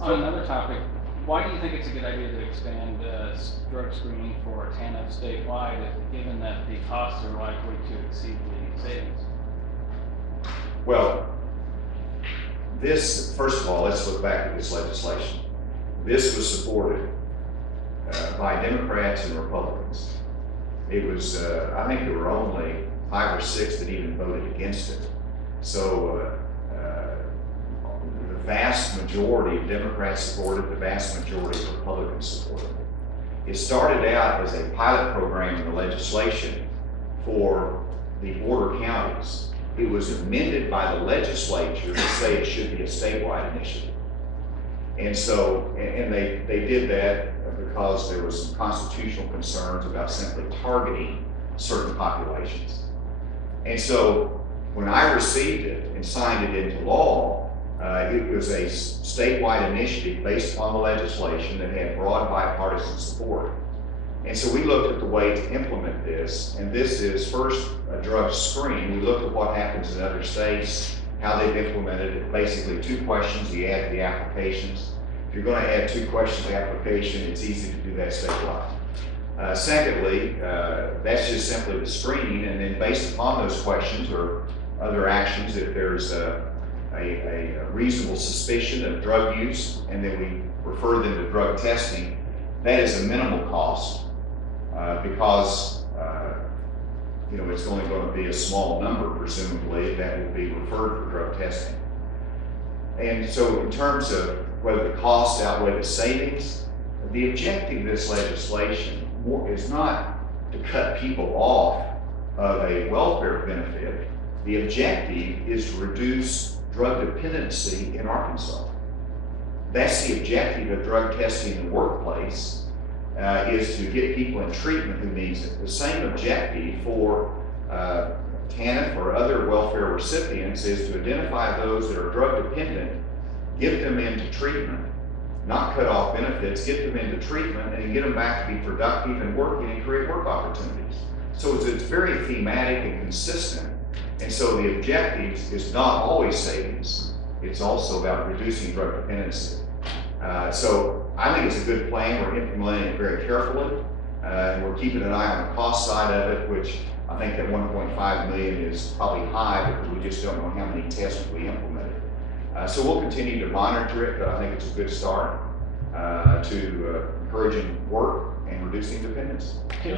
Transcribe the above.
On another topic, why do you think it's a good idea to expand drug screening for TANF statewide, given that the costs are likely to exceed the savings? Well, this, first of all, let's look back at this legislation. This was supported by Democrats and Republicans. It was, I think there were only 5 or 6 that even voted against it. So the vast majority of Democrats supported, the vast majority of Republicans supported. It started out as a pilot program in the legislation for the border counties. It was amended by the legislature to say it should be a statewide initiative. And so, and they did that because there was some constitutional concerns about simply targeting certain populations. And so, when I received it and signed it into law, it was a statewide initiative based upon the legislation that had broad bipartisan support. And so we looked at the way to implement this, and this is first a drug screen. We looked at what happens in other states, how they've implemented it. Basically 2 questions, you add to the applications. If you're going to add 2 questions to the application, it's easy to do that statewide. Secondly, that's just simply the screening, and then based upon those questions or other actions, if there's a reasonable suspicion of drug use, and then we refer them to drug testing, that is a minimal cost because you know, it's only going to be a small number, presumably, that will be referred for drug testing. And so in terms of whether the costs outweigh the savings, the objective of this legislation is not to cut people off of a welfare benefit. The objective is to reduce drug dependency in Arkansas. That's the objective of drug testing in the workplace, is to get people in treatment who needs it. The same objective for TANF or other welfare recipients is to identify those that are drug dependent, get them into treatment, not cut off benefits, get them into treatment and get them back to be productive and working and create work opportunities. So it's very thematic and consistent. And so the objective is not always savings. It's also about reducing drug dependency. So I think it's a good plan. We're implementing it very carefully. And we're keeping an eye on the cost side of it, which I think that 1.5 million is probably high because we just don't know how many tests we implemented. So we'll continue to monitor it, but I think it's a good start to encouraging work and reducing dependence.